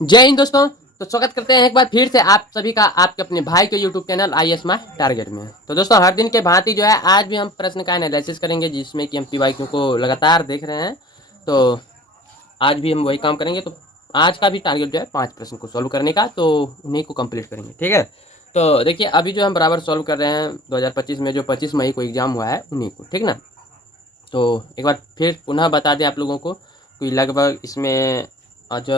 जय हिंद दोस्तों। तो स्वागत करते हैं एक बार फिर से आप सभी का आपके अपने भाई के YouTube channel IAS my target में। तो दोस्तों हर दिन के भांति जो है आज भी हम प्रश्न का एनालिसिस करेंगे जिसमें कि हम PYQ को लगातार देख रहे हैं। तो आज भी हम वही काम करेंगे। तो आज का भी टारगेट जो है 5 प्रश्न को सॉल्व करने का, तो उन्हीं को कंप्लीट करेंगे। ठीक है, तो देखिए अभी जो हम बराबर सॉल्व कर रहे हैं 2025 में जो 25 मई को एग्ज़ाम हुआ है उन्हीं को। ठीक ना, तो एक बार फिर पुनः बता दें आप लोगों को कि लगभग इसमें आज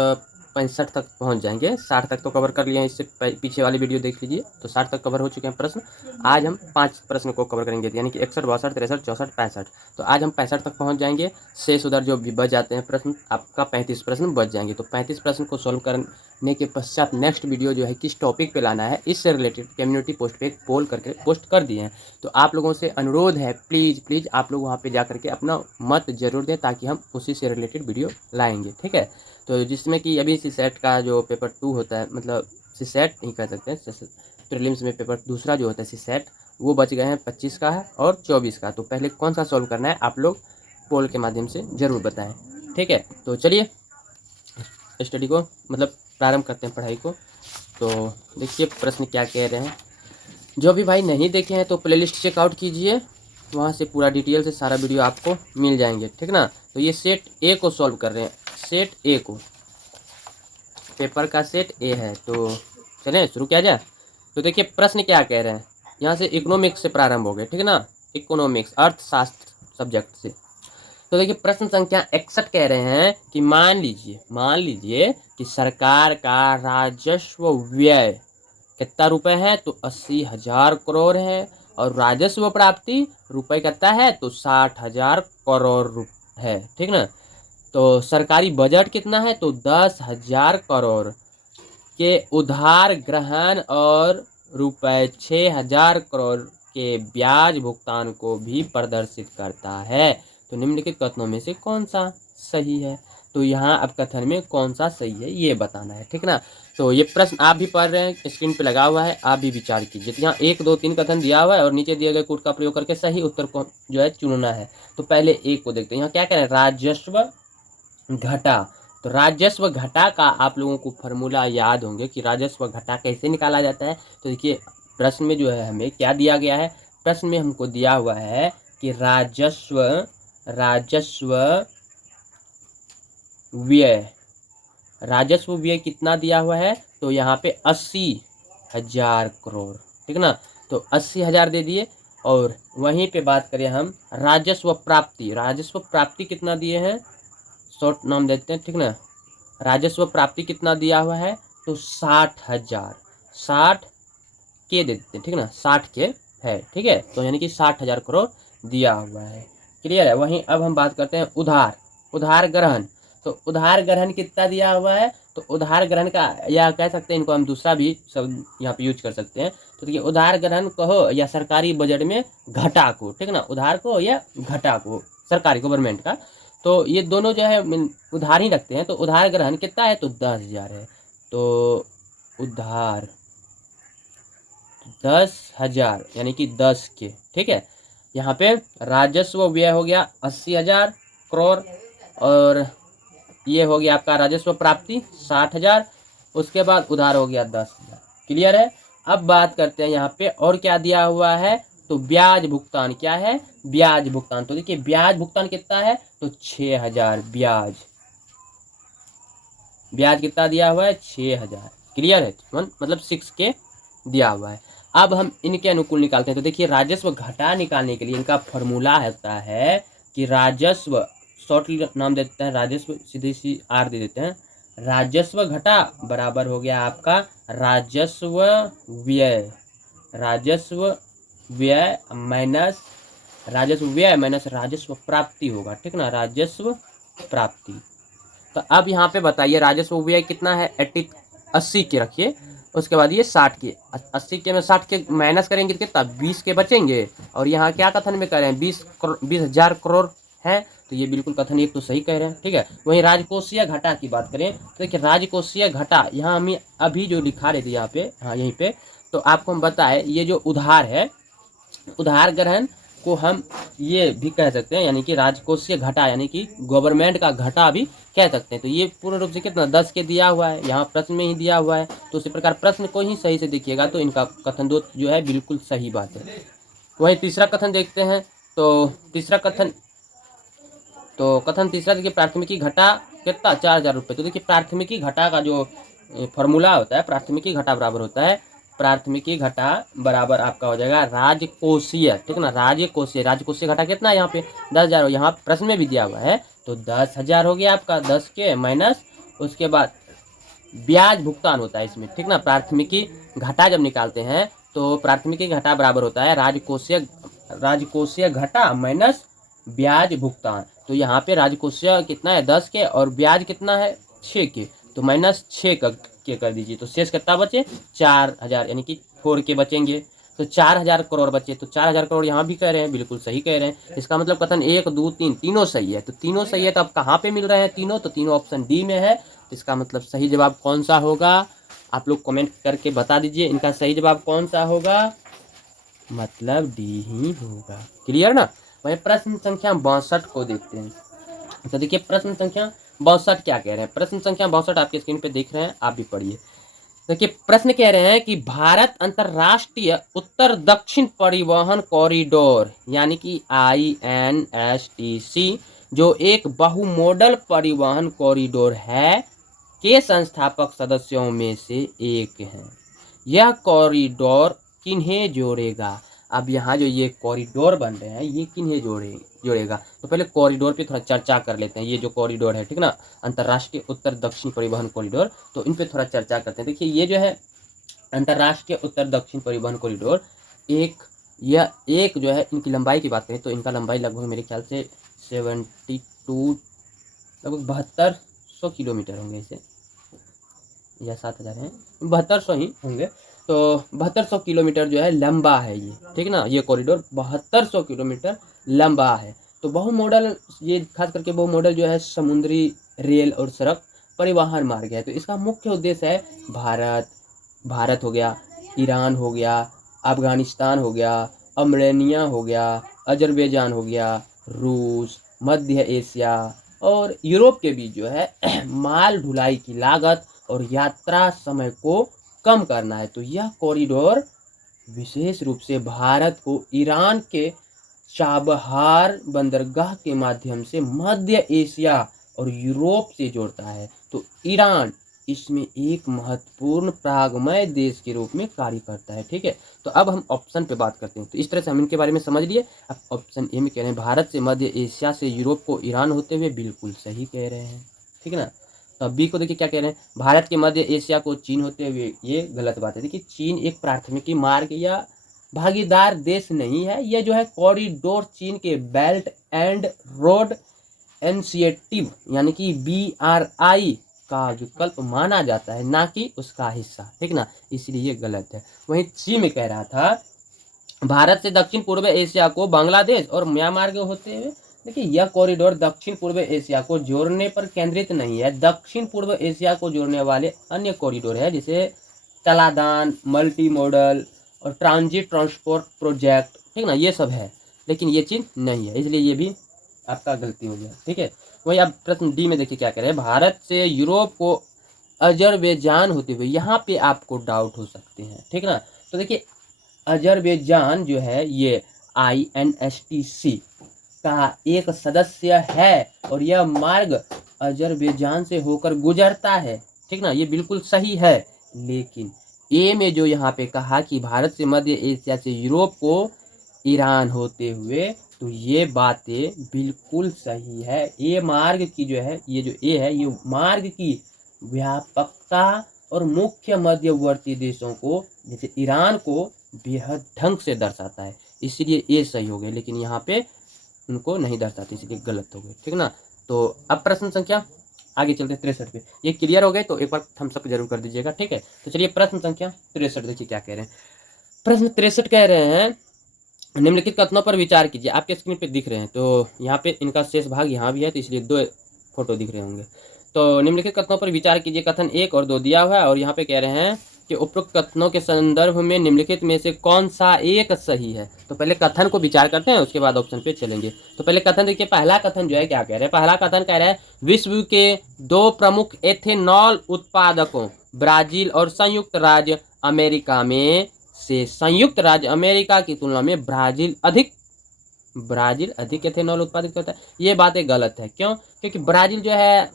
65 तक पहुंच जाएंगे। 60 तक तो कवर कर लिए हैं, इससे पीछे वाली वीडियो देख लीजिए तो 60 तक कवर हो चुके हैं प्रश्न। आज हम 5 प्रश्न को कवर करेंगे, यानी कि 61, 62, 63, 64, 65। तो आज हम 65 तक पहुंच जाएंगे। शेष उधर जो भी बच जाते हैं प्रश्न, आपका 35 प्रश्न बच जाएंगे। तो 35 प्रश्न को सॉल्व करने के पश्चात नेक्स्ट वीडियो जो है किस टॉपिक पे लाना है इससे रिलेटेड कम्युनिटी पोस्ट पे एक पोल करके पोस्ट कर दिए हैं। तो आप लोगों से अनुरोध है, प्लीज़ आप लोग वहाँ पे जा करके अपना मत ज़रूर दें ताकि हम उसी से रिलेटेड वीडियो लाएंगे। ठीक है, तो जिसमें कि अभी सीसेट का जो पेपर 2 होता है, मतलब सीसेट नहीं कह सकते हैं, प्रीलिम्स में पेपर दूसरा जो होता है सीसेट, वो बच गए हैं 25 का है और 24 का। तो पहले कौन सा सॉल्व करना है आप लोग पोल के माध्यम से ज़रूर बताएं। ठीक है, तो चलिए स्टडी को मतलब प्रारंभ करते हैं पढ़ाई को। तो देखिए प्रश्न क्या कह रहे हैं। जो भी भाई नहीं देखे हैं तो प्लेलिस्ट चेकआउट कीजिए, वहाँ से पूरा डिटेल से सारा वीडियो आपको मिल जाएंगे। ठीक ना, तो ये सेट ए को सॉल्व कर रहे हैं, सेट ए को, पेपर का सेट ए है। तो चलें शुरू किया जाए। तो देखिए प्रश्न क्या कह रहे हैं, यहाँ से इकोनॉमिक्स से प्रारंभ हो गए। ठीक है ना, इकोनॉमिक्स अर्थशास्त्र सब्जेक्ट से। तो देखिए प्रश्न संख्या 61 कह रहे हैं कि मान लीजिए कि सरकार का राजस्व व्यय कितना रुपए है, तो 80,000 करोड़ है। और राजस्व प्राप्ति रुपए कितना है, तो 60,000 करोड़ है। ठीक ना, तो सरकारी बजट कितना है, तो 10,000 करोड़ के उधार ग्रहण और रुपए 6,000 करोड़ के ब्याज भुगतान को भी प्रदर्शित करता है। तो निम्नलिखित कथनों में से कौन सा सही है। तो यहाँ अब कथन में कौन सा सही है ये बताना है। ठीक ना, तो ये प्रश्न आप भी पढ़ रहे हैं, स्क्रीन पे लगा हुआ है, आप भी विचार कीजिए। तो यहाँ 1, 2, 3 कथन दिया हुआ है और नीचे दिए गए कोड का प्रयोग करके सही उत्तर को जो है चुनना है। तो पहले एक को देखते हैं, यहाँ क्या कह रहे हैं, राजस्व घटा। तो राजस्व घटा का आप लोगों को फॉर्मूला याद होंगे कि राजस्व घटा कैसे निकाला जाता है। तो देखिए प्रश्न में जो है हमें क्या दिया गया है, प्रश्न में हमको दिया हुआ है कि राजस्व व्यय, राजस्व व्यय कितना दिया हुआ है, तो यहाँ पे 80,000 करोड़। ठीक ना, तो 80,000 दे दिए। और वहीं पे बात करें हम राजस्व प्राप्ति कितना दिए हैं, शॉर्ट नाम देते हैं। ठीक ना, राजस्व प्राप्ति कितना दिया हुआ है, तो 60,000, 60 के दे देते हैं। ठीक ना, 60 के है। ठीक है, तो यानी कि 60,000 करोड़ दिया हुआ है। क्लियर है। वहीं अब हम बात करते हैं उधार ग्रहण। तो उधार ग्रहण कितना दिया हुआ है, तो उधार ग्रहण का, या कह सकते हैं इनको हम दूसरा भी सब यहाँ पे यूज कर सकते हैं। तो देखिए उधार ग्रहण कहो या सरकारी बजट में घटा को, ठीक ना, उधार को या घटा को, सरकारी गवर्नमेंट का, तो ये दोनों जो है उधार ही रखते हैं। तो उधार ग्रहण कितना है, तो 10,000 है। तो उधार 10,000 यानी कि 10 के। ठीक है, यहाँ पे राजस्व व्यय हो गया 80,000 करोड़ और ये हो गया आपका राजस्व प्राप्ति 60,000, उसके बाद उधार हो गया 10,000। क्लियर है। अब बात करते हैं यहाँ पे और क्या दिया हुआ है, तो ब्याज भुगतान क्या है, ब्याज भुगतान। तो देखिए ब्याज भुगतान कितना है, तो 6,000 ब्याज कितना दिया हुआ है, 6,000। क्लियर है, मतलब 6K दिया हुआ है। अब हम इनके अनुकूल निकालते हैं। तो देखिए राजस्व घटा निकालने के लिए इनका फॉर्मूला होता है कि राजस्व, शॉर्ट नाम दे देते हैं राजस्व, सीधी सी आर दे देते हैं, राजस्व घटा बराबर हो गया आपका राजस्व व्यय माइनस राजस्व प्राप्ति होगा। ठीक ना, राजस्व प्राप्ति। तो अब यहाँ पे बताइए राजस्व व्यय कितना है, 80 के रखिए, उसके बाद ये 60 के, 80 के में 60 के माइनस करेंगे कितना, 20 के बचेंगे। और यहाँ क्या कथन में कह रहे हैं, 20,000 करोड़ है। तो ये बिल्कुल कथन एक तो सही कह रहे हैं। ठीक है, वहीं राजकोषीय घटा की बात करें तो देखिए राजकोषीय घटा यहाँ हमें अभी जो लिखा रहे थे यहाँ पे, हाँ यहीं पे, तो आपको हम बताए ये जो उधार है, उधार ग्रहण को हम ये भी कह सकते हैं, यानी कि राजकोषीय घटा यानी कि गवर्नमेंट का घटा भी कह सकते हैं। तो ये पूर्ण रूप से कितना 10 के दिया हुआ है, यहाँ प्रश्न में ही दिया हुआ है। तो उसी प्रकार प्रश्न को ही सही से देखिएगा तो इनका कथन दो जो है बिल्कुल सही बात है। वही तीसरा कथन देखते हैं। तो कथन तीसरा देखिए, प्राथमिकी घटा कितना 4000 रुपये। तो देखिए प्राथमिकी घटा का जो फॉर्मूला होता है, प्राथमिकी घटा बराबर होता है, प्राथमिकी घटा बराबर आपका हो जाएगा राजकोषीय, ठीक है ना, राजकोषीय घटा कितना है यहाँ पे 10,000, यहाँ प्रश्न में भी दिया हुआ है। तो 10,000 हो गया आपका, 10 के माइनस उसके बाद ब्याज भुगतान होता है इसमें, ठीक ना। प्राथमिकी घटा जब निकालते हैं तो प्राथमिकी घटा बराबर होता है राजकोषीय घटा माइनस ब्याज भुगतान। तो यहाँ पे राजकोषीय कितना है 10 के और ब्याज कितना है 6 के, तो माइनस 6 के कर दीजिए। तो शेष कितना बचे 4,000, यानी कि 4 के बचेंगे। तो 4,000 करोड़ बचे। तो 4,000 करोड़ यहाँ भी कह रहे हैं, बिल्कुल सही कह रहे हैं। इसका मतलब कथन 1 2 3 तीनों सही है। तो तीनों सही है, तो अब कहाँ पे मिल रहे हैं तीनों, तो तीनों ऑप्शन डी में है। तो इसका मतलब सही जवाब कौन सा होगा, आप लोग कमेंट करके बता दीजिए इनका सही जवाब कौन सा होगा। मतलब डी ही होगा। क्लियर ना। वही प्रश्न संख्या 62 को देखते हैं। तो देखिए प्रश्न संख्या 62 क्या कह रहे हैं। प्रश्न संख्या 62 आपके स्क्रीन पे देख रहे हैं, आप भी पढ़िए। देखिए प्रश्न कह रहे हैं कि भारत अंतरराष्ट्रीय उत्तर दक्षिण परिवहन कॉरिडोर यानी कि INSTC जो एक बहुमोडल परिवहन कॉरिडोर है के संस्थापक सदस्यों में से एक है। यह कॉरिडोर किन्हें जोड़ेगा। अब यहाँ जो ये कॉरिडोर बन रहे हैं ये किन्हें जोड़ेगा। तो पहले कॉरिडोर पे थोड़ा चर्चा कर लेते हैं। ये जो कॉरिडोर है, ठीक ना, अंतर्राष्ट्रीय उत्तर दक्षिण परिवहन कॉरिडोर, तो इन पे थोड़ा चर्चा करते हैं। देखिए ये जो है अंतर्राष्ट्रीय उत्तर दक्षिण परिवहन कॉरिडोर यह एक जो है, इनकी लंबाई की बात करें तो इनका लंबाई लगभग मेरे ख्याल से 72 लगभग 7200 किलोमीटर होंगे इसे, या 7,000 है, 7200 ही होंगे। तो 7200 किलोमीटर जो है लंबा है ये, ठीक ना। ये कॉरिडोर 7200 किलोमीटर लंबा है। तो बहुमॉडल, ये खास करके बहुमॉडल जो है समुद्री, रेल और सड़क परिवहन मार्ग है। तो इसका मुख्य उद्देश्य है भारत हो गया, ईरान हो गया, अफगानिस्तान हो गया, अर्मेनिया हो गया, अजरबैजान हो गया, रूस, मध्य एशिया और यूरोप के बीच जो है माल ढुलाई की लागत और यात्रा समय को कम करना है। तो यह कॉरिडोर विशेष रूप से भारत को ईरान के चाबहार बंदरगाह के माध्यम से मध्य एशिया और यूरोप से जोड़ता है। तो ईरान इसमें एक महत्वपूर्ण प्रागमय देश के रूप में कार्य करता है, ठीक है। तो अब हम ऑप्शन पे बात करते हैं। तो इस तरह से हम इनके बारे में समझ लिए। अब ऑप्शन ए में कह रहे हैं भारत से मध्य एशिया से यूरोप को ईरान होते हुए, बिल्कुल सही कह रहे हैं, ठीक है ना। तो बी को देखिए क्या कह रहे हैं, भारत के मध्य एशिया को चीन होते हुए, ये गलत बात है। देखिए चीन एक प्राथमिकी मार्ग या भागीदार देश नहीं है। यह जो है कॉरिडोर चीन के बेल्ट एंड रोड इनिशिएटिव यानी कि BRI का विकल्प माना जाता है, ना कि उसका हिस्सा, ठीक ना, इसलिए ये गलत है। वहीं सी में कह रहा था भारत से दक्षिण पूर्व एशिया को बांग्लादेश और म्यांमार के होते हुए। देखिए यह कॉरिडोर दक्षिण पूर्व एशिया को जोड़ने पर केंद्रित नहीं है। दक्षिण पूर्व एशिया को जोड़ने वाले अन्य कॉरिडोर है जैसे तलादान, मल्टी मॉडल और ट्रांजिट ट्रांसपोर्ट प्रोजेक्ट, ठीक ना, ये सब है, लेकिन ये चीज़ नहीं है, इसलिए ये भी आपका गलती हो गया, ठीक है। वही अब प्रश्न डी में देखिए क्या कह रहे हैं, भारत से यूरोप को अजरबैजान होते हुए। यहाँ पे आपको डाउट हो सकते हैं, ठीक ना। तो देखिए अजरबैजान जो है ये INSTC का एक सदस्य है और यह मार्ग अजरबैजान से होकर गुजरता है, ठीक ना, ये बिल्कुल सही है। लेकिन ए में जो यहाँ पे कहा कि भारत से मध्य एशिया से यूरोप को ईरान होते हुए, तो ये बातें बिल्कुल सही है। ये मार्ग की जो है, ये जो ए है, ये मार्ग की व्यापकता और मुख्य मध्यवर्ती देशों को जैसे ईरान को बेहद ढंग से दर्शाता है, इसलिए ये सही हो गए। लेकिन यहाँ पे उनको नहीं दर्शाते, इसलिए गलत हो गए, ठीक ना। तो अब प्रश्न संख्या आगे चलते 63 पे। ये क्लियर हो गए तो एक बार थम्स अप जरूर कर दीजिएगा, ठीक है। तो चलिए प्रश्न संख्या 63 देखिए क्या कह रहे हैं। प्रश्न 63 कह रहे हैं निम्नलिखित कथनों पर विचार कीजिए। आपके स्क्रीन पे दिख रहे हैं, तो यहाँ पे इनका शेष भाग यहाँ भी है, तो इसलिए 2 फोटो दिख रहे होंगे। तो निम्नलिखित कथनों पर विचार कीजिए। कथन 1 और 2 दिया हुआ है और यहाँ पे कह रहे हैं कि उपरोक्त कथनों के संदर्भ में निम्नलिखित में से कौन सा एक सही है। तो पहले कथन को विचार करते हैं, उसके बाद ऑप्शन पे चलेंगे। तो पहले कथन देखिए, पहला कथन जो है क्या कह रहे हैं। पहला कथन कह रहा है विश्व के दो प्रमुख एथेनॉल उत्पादकों ब्राजील और संयुक्त राज्य अमेरिका में से संयुक्त राज्य अमेरिका की तुलना में ब्राजील अधिक एथेनॉल उत्पादित करता है। ये बातें गलत है। क्यों? क्योंकि ब्राजील जो है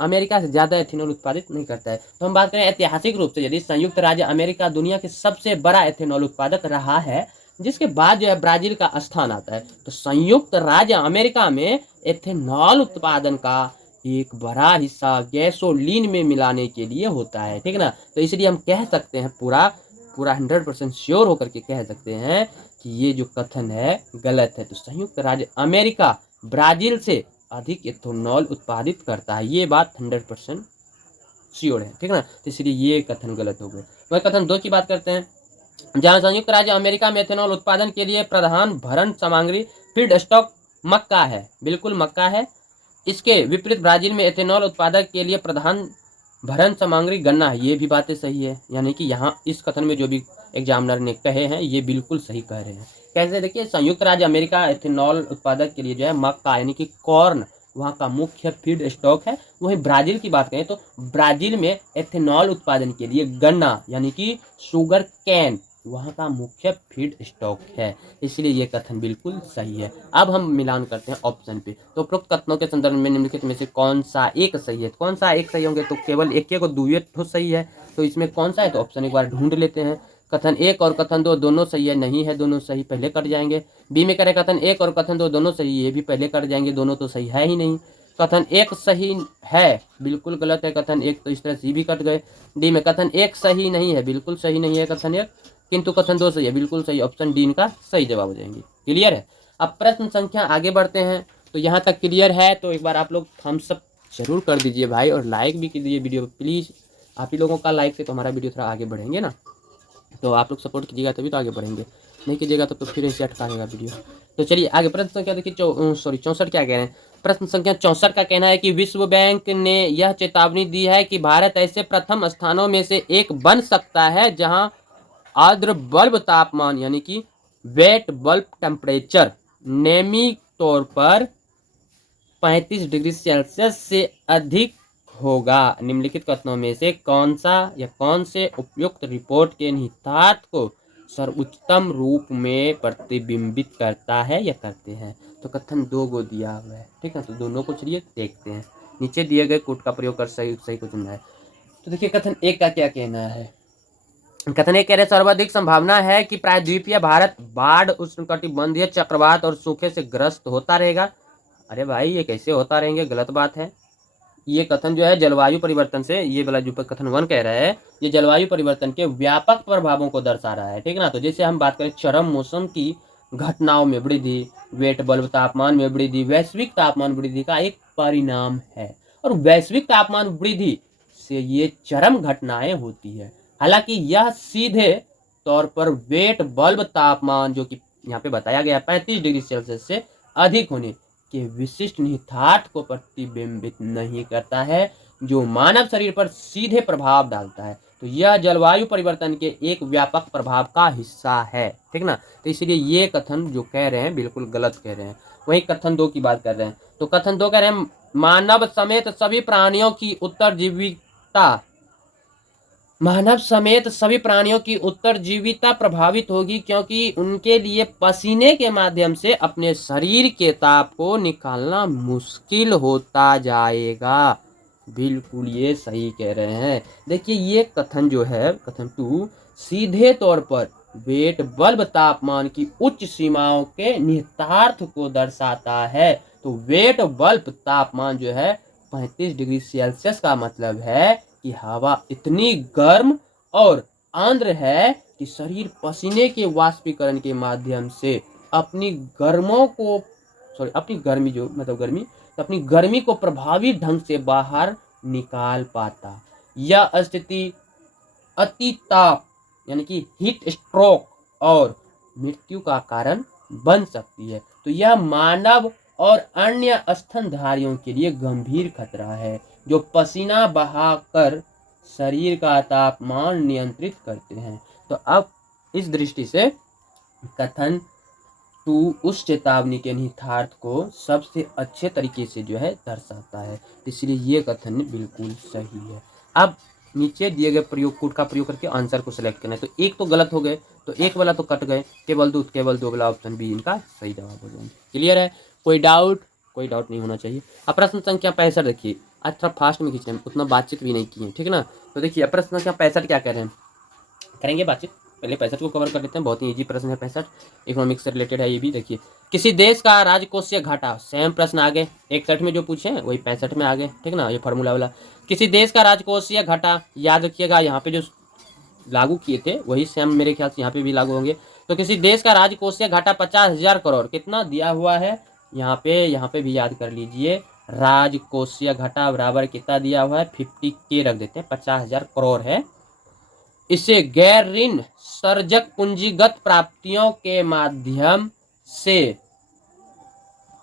अमेरिका से ज़्यादा एथेनॉल उत्पादित नहीं करता है। तो हम बात करें ऐतिहासिक रूप से, यदि संयुक्त राज्य अमेरिका दुनिया के सबसे बड़ा एथेनॉल उत्पादक रहा है, जिसके बाद जो है ब्राजील का स्थान आता है, तो संयुक्त राज्य अमेरिका में एथेनॉल उत्पादन का एक बड़ा हिस्सा गैसोलीन में मिलाने के लिए होता है, ठीक ना। तो इसलिए हम कह सकते हैं पूरा 100% श्योर होकर के कह सकते हैं कि ये जो कथन है गलत है। तो संयुक्त राज्य अमेरिका ब्राजील से अधिक एथेनॉल उत्पादित करता है, ये बात 100% श्योर है, ठीक ना। तो इसलिए ये कथन गलत हो गए। वह कथन 2 की बात करते हैं, जहां संयुक्त राज्य अमेरिका में एथेनॉल उत्पादन के लिए प्रधान भरण सामग्री फीड स्टॉक मक्का है। बिल्कुल मक्का है। इसके विपरीत ब्राजील में एथेनॉल उत्पादक के लिए प्रधान भरण सामग्री गन्ना है। ये भी बातें सही है, यानी कि यहाँ इस कथन में जो भी एग्जामिनर ने कहे हैं ये बिल्कुल सही कह रहे हैं। कैसे? देखिए, संयुक्त राज्य अमेरिका एथेनॉल उत्पादक के लिए जो है मक्का यानी कि कॉर्न वहाँ का मुख्य फीड स्टॉक है। वहीं ब्राजील की बात करें तो ब्राजील में एथेनॉल उत्पादन के लिए गन्ना यानी कि शुगर कैन वहाँ का मुख्य फीड स्टॉक है। इसलिए ये कथन बिल्कुल सही है। अब हम मिलान करते हैं ऑप्शन पे। तो उपरोक्त कथनों के संदर्भ में निम्नलिखित में से कौन सा एक सही है? कौन सा एक सही होंगे? तो केवल एक को दुए तो सही है। तो इसमें कौन सा है? तो ऑप्शन एक बार ढूंढ लेते हैं। कथन 1 और कथन 2 दोनों सही है? नहीं है, दोनों सही, पहले कट जाएंगे। बी में करें कथन 1 और कथन 2 दोनों सही, ये भी पहले कट जाएंगे, दोनों तो सही है ही नहीं। कथन 1 सही है, बिल्कुल गलत है कथन 1, तो इस तरह सी भी कट गए। डी में कथन 1 सही नहीं है, बिल्कुल सही नहीं है कथन 1, किंतु कथन 2 सही है, बिल्कुल सही। ऑप्शन डी इनका सही जवाब हो जाएंगे। क्लियर है? अब प्रश्न संख्या आगे बढ़ते हैं। तो यहाँ तक क्लियर है तो एक बार आप लोग थम्स अप जरूर कर दीजिए भाई, और लाइक भी कीजिए वीडियो प्लीज़। आप ही लोगों का लाइक से तो हमारा वीडियो थोड़ा आगे बढ़ेंगे ना, तो आप लोग सपोर्ट कीजिएगा तभी तो आगे बढ़ेंगे, नहीं कीजिएगा तो फिर ऐसे अटका रहेगा वीडियो। तो चलिए आगे प्रश्न संख्या देखिए 64 क्या कह रहे हैं। प्रश्न संख्या 64 का कहना है कि विश्व बैंक ने यह चेतावनी दी है कि भारत ऐसे प्रथम स्थानों में से एक बन सकता है जहां आर्द्र बल्ब तापमान यानी कि वेट बल्ब टेम्परेचर नेमी तौर पर 35 डिग्री सेल्सियस से अधिक होगा। निम्नलिखित कथनों में से कौन सा या कौन से उपयुक्त रिपोर्ट के निहितार्थ को सर्वोच्चतम रूप में प्रतिबिंबित करता है या करते हैं? तो कथन 2 को दिया हुआ है, ठीक है। तो दोनों को चलिए देखते हैं। नीचे दिए गए कोड का प्रयोग कर सही को चुनना है। तो देखिए कथन 1 का क्या कहना है। कथन 1 कह रहे सर्वाधिक संभावना है कि प्रायद्वीपीय भारत बाढ़, उष्णकटिबंधीय चक्रवात और सूखे से ग्रस्त होता रहेगा। अरे भाई ये कैसे होता रहेंगे? गलत बात है। ये कथन जो है जलवायु परिवर्तन से, ये वाला जो कथन 1 कह रहा है ये जलवायु परिवर्तन के व्यापक प्रभावों को दर्शा रहा है, ठीक ना। तो जैसे हम बात करें चरम मौसम की घटनाओं में वृद्धि, वेट बल्ब तापमान में वृद्धि वैश्विक तापमान वृद्धि का एक परिणाम है, और वैश्विक तापमान वृद्धि से ये चरम घटनाएं होती है। हालांकि यह सीधे तौर पर वेट बल्ब तापमान जो कि यहाँ पे बताया गया 35 डिग्री सेल्सियस से अधिक होने के विशिष्ट निहितार्थ को प्रतिबिंबित नहीं करता है, जो मानव शरीर पर सीधे प्रभाव डालता है। तो यह जलवायु परिवर्तन के एक व्यापक प्रभाव का हिस्सा है, ठीक ना। तो इसलिए ये कथन जो कह रहे हैं बिल्कुल गलत कह रहे हैं। वही कथन 2 की बात कर रहे हैं। तो कथन 2 कह रहे हैं मानव समेत सभी प्राणियों की उत्तरजीविता प्रभावित होगी, क्योंकि उनके लिए पसीने के माध्यम से अपने शरीर के ताप को निकालना मुश्किल होता जाएगा। बिल्कुल ये सही कह रहे हैं। देखिए ये कथन जो है कथन 2 सीधे तौर पर वेट बल्ब तापमान की उच्च सीमाओं के निहितार्थ को दर्शाता है। तो वेट बल्ब तापमान जो है 35 डिग्री सेल्सियस का मतलब है कि हवा इतनी गर्म और आर्द्र है कि शरीर पसीने के वाष्पीकरण के माध्यम से अपनी गर्मी को प्रभावी ढंग से बाहर निकाल पाता। यह स्थिति अतिताप यानी कि हीट स्ट्रोक और मृत्यु का कारण बन सकती है। तो यह मानव और अन्य स्तनधारियों के लिए गंभीर खतरा है, जो पसीना बहाकर शरीर का तापमान नियंत्रित करते हैं। तो अब इस दृष्टि से कथन टू उस चेतावनी के निहितार्थ को सबसे अच्छे तरीके से जो है दर्शाता है, इसलिए ये कथन बिल्कुल सही है। अब नीचे दिए गए प्रयोग कोड का प्रयोग करके आंसर को सिलेक्ट करना है। तो एक तो गलत हो गए, तो एक वाला तो कट गए, केवल दो वाला ऑप्शन बी इनका सही जवाब हो जाएंगे। क्लियर है? कोई डाउट नहीं होना चाहिए। अब प्रश्न संख्या 65 देखिए, आज थोड़ा फास्ट में खींच रहे हैं, उतना बातचीत भी नहीं किए, ठीक ना। तो देखिए अब प्रश्न संख्या 65 क्या कह रहे हैं, करेंगे बातचीत। पहले 65 को कवर कर लेते हैं, बहुत ही इजी प्रश्न है 65, इकोनॉमिक्स से रिलेटेड है ये भी। देखिए, किसी देश का राजकोषीय घाटा, सेम प्रश्न आगे 61 में जो पूछे हैं वही 65 में आगे, ठीक ना, ये फार्मूला वाला। किसी देश का राजकोषीय घाटा, याद रखिएगा यहाँ पे जो लागू किए थे वही सेम मेरे ख्याल से यहाँ पे भी लागू होंगे। तो किसी देश का राजकोषीय घाटा 50,000 करोड़ कितना दिया हुआ है, यहाँ पे भी याद कर लीजिए, राजकोषीय घाटा बराबर कितना दिया हुआ है, 50K रख देते हैं, 50,000 करोड़ है। इसे गैर ऋण सर्जक पूंजीगत प्राप्तियों के माध्यम से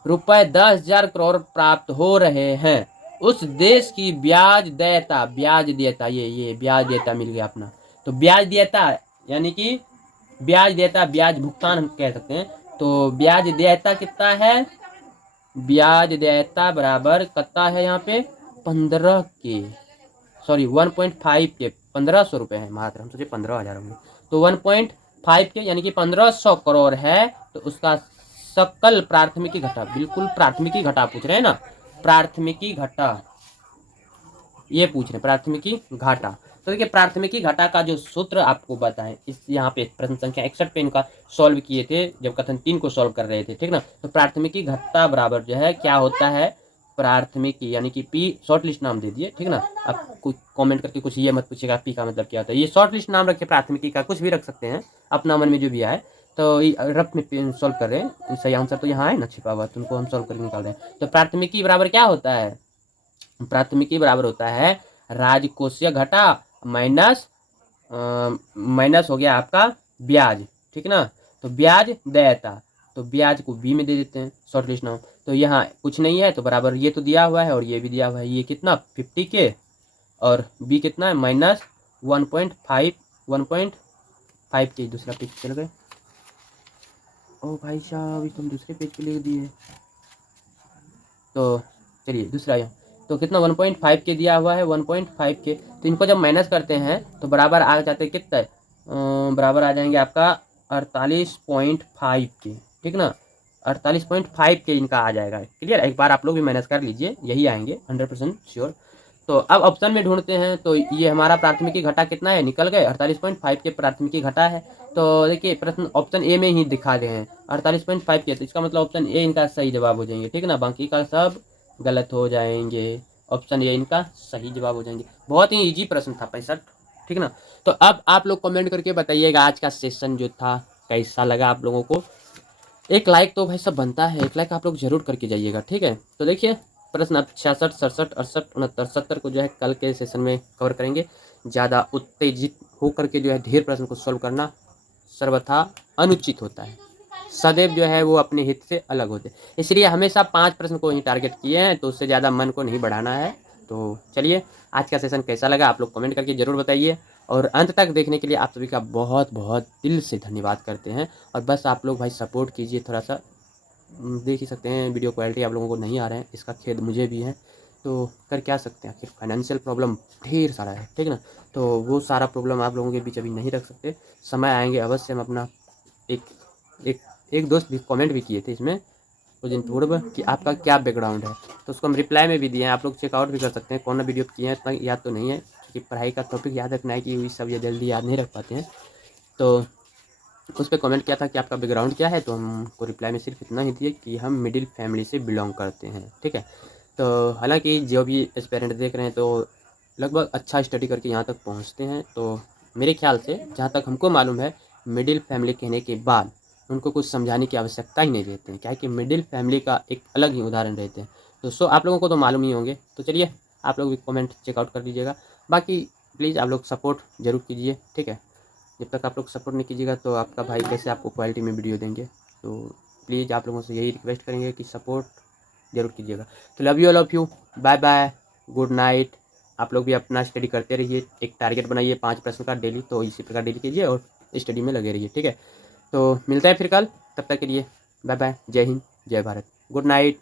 रुपए 10,000 करोड़ प्राप्त हो रहे हैं। उस देश की ब्याज देयता ये ब्याज देयता मिल गया अपना। तो ब्याज देयता यानी कि ब्याज देयता, ब्याज भुगतान हम कह सकते हैं। तो ब्याज देयता कितना है, ब्याज देयता बराबर कितना है यहाँ पे 15K, सॉरी 1.5K, 1500 रुपये है मात्र, हम सोचे 15,000 होंगे। तो 1.5K यानी कि 1500 करोड़ है। तो उसका सकल प्राथमिकी घटा, बिल्कुल प्राथमिकी घटा पूछ रहे हैं ना, प्राथमिकी घटा ये पूछ रहे हैं, प्राथमिकी घाटा। तो देखिए प्राथमिकी घाटा का जो सूत्र आपको बताएं, इस यहाँ पे प्रश्न संख्या 61 पे इनका सॉल्व किए थे जब कथन 3 को सॉल्व कर रहे थे, ठीक ना। तो प्राथमिकी घाटा बराबर जो है क्या होता है, प्राथमिकी यानी कि पी, शॉर्ट लिस्ट नाम दे दिए, ठीक ना। अब कुछ कमेंट करके कुछ ये मत पूछेगा पी का मतलब क्या होता है, ये शॉर्ट लिस्ट नाम रखे, प्राथमिकी का कुछ भी रख सकते हैं अपना मन में जो भी आए। तो रफ में सॉल्व कर रहे हैं, सही आंसर तो यहाँ है ना छिपा हुआ, तो उनको हम सॉल्व करके निकाल रहे हैं। तो प्राथमिकी बराबर क्या होता है, प्राथमिकी बराबर होता है राजकोषीय घाटा माइनस माइनस हो गया आपका ब्याज, ठीक ना। तो ब्याज देयता, तो ब्याज को बी में दे देते हैं शॉर्ट लिस्ट नाम। तो यहाँ कुछ नहीं है तो बराबर ये तो दिया हुआ है और ये भी दिया हुआ है, ये कितना 50K और बी कितना है माइनस 1.5K। दूसरा पेज चल गए, ओ भाई साहब तुम दूसरे पेज पे लिख दिए। तो चलिए दूसरा यहाँ, तो कितना 1.5K दिया हुआ है, 1.5K। तो इनको जब माइनस करते हैं तो बराबर आ जाते कितना है, बराबर आ जाएंगे आपका 48.5K, ठीक ना, 48.5K इनका आ जाएगा। क्लियर, एक बार आप लोग भी माइनस कर लीजिए, यही आएंगे 100% श्योर। तो अब ऑप्शन में ढूंढते हैं, तो ये हमारा प्राथमिकी घटा कितना है, निकल गए 48.5K प्राथमिकी घटा है। तो देखिए प्रश्न ऑप्शन ए में ही दिखा रहे हैं 48.5K, तो इसका मतलब ऑप्शन ए इनका सही जवाब हो जाएंगे, ठीक ना, बाकी का सब गलत हो जाएंगे। ऑप्शन ए इनका सही जवाब हो जाएंगे। बहुत ही इजी प्रश्न था 65, ठीक ना। तो अब आप लोग कमेंट करके बताइएगा आज का सेशन जो था कैसा लगा आप लोगों को। एक लाइक तो भाई सब बनता है, एक लाइक आप लोग जरूर करके जाइएगा, ठीक है। तो देखिए प्रश्न अब 66, 67, 68, 69, 70 को जो है कल के सेशन में कवर करेंगे। ज़्यादा उत्तेजित होकर के जो है ढेर प्रश्न को सॉल्व करना सर्वथा अनुचित होता है, सदैव जो है वो अपने हित से अलग होते हैं, इसलिए हमेशा 5 प्रश्न को ही टारगेट किए हैं, तो उससे ज़्यादा मन को नहीं बढ़ाना है। तो चलिए आज का सेशन कैसा लगा आप लोग कमेंट करके ज़रूर बताइए, और अंत तक देखने के लिए आप सभी का बहुत बहुत दिल से धन्यवाद करते हैं। और बस आप लोग भाई सपोर्ट कीजिए थोड़ा सा, देख ही सकते हैं वीडियो क्वालिटी आप लोगों को नहीं आ रहा है, इसका खेद मुझे भी है। तो कर क्या सकते हैं, आखिर फाइनेंशियल प्रॉब्लम ढेर सारा है, ठीक ना। तो वो सारा प्रॉब्लम आप लोगों के बीच अभी नहीं रख सकते, समय आएंगे अवश्य हम अपना एक एक एक दोस्त भी कमेंट भी किए थे इसमें उस दिन पूर्व कि आपका क्या बैकग्राउंड है, तो उसको हम रिप्लाई में भी दिए हैं, आप लोग चेकआउट भी कर सकते हैं। कौन सा वीडियो किए हैं इतना याद तो नहीं है, क्योंकि पढ़ाई का टॉपिक याद रखना है कि वही सब ये जल्दी याद नहीं रख पाते हैं। तो उस पर कमेंट किया था कि आपका बैकग्राउंड क्या है, तो हमको रिप्लाई में सिर्फ इतना ही दिए कि हम मिडिल फैमिली से बिलोंग करते हैं, ठीक है। तो हालांकि जो भी एस्पिरेंट देख रहे हैं तो लगभग अच्छा स्टडी करके यहाँ तक पहुँचते हैं। तो मेरे ख्याल से जहाँ तक हमको मालूम है, मिडिल फैमिली कहने के बाद उनको कुछ समझाने की आवश्यकता ही नहीं रहती है, क्या है कि मिडिल फैमिली का एक अलग ही उदाहरण रहते हैं। तो सो आप लोगों को तो मालूम ही होंगे। तो चलिए आप लोग भी कमेंट चेकआउट कर लीजिएगा, बाकी प्लीज़ आप लोग सपोर्ट ज़रूर कीजिए, ठीक है। जब तक आप लोग सपोर्ट नहीं कीजिएगा तो आपका भाई कैसे आपको क्वालिटी में वीडियो देंगे। तो प्लीज़ आप लोगों से यही रिक्वेस्ट करेंगे कि सपोर्ट ज़रूर कीजिएगा। तो love you, bye bye, good night, आप लोग भी अपना स्टडी करते रहिए, एक टारगेट बनाइए 5 प्रश्न का डेली, तो इसी प्रकार डेली कीजिए और स्टडी में लगे रहिए, ठीक है। तो मिलते हैं फिर कल, तब तक के लिए बाय बाय, जय हिंद, जय भारत, गुड नाइट।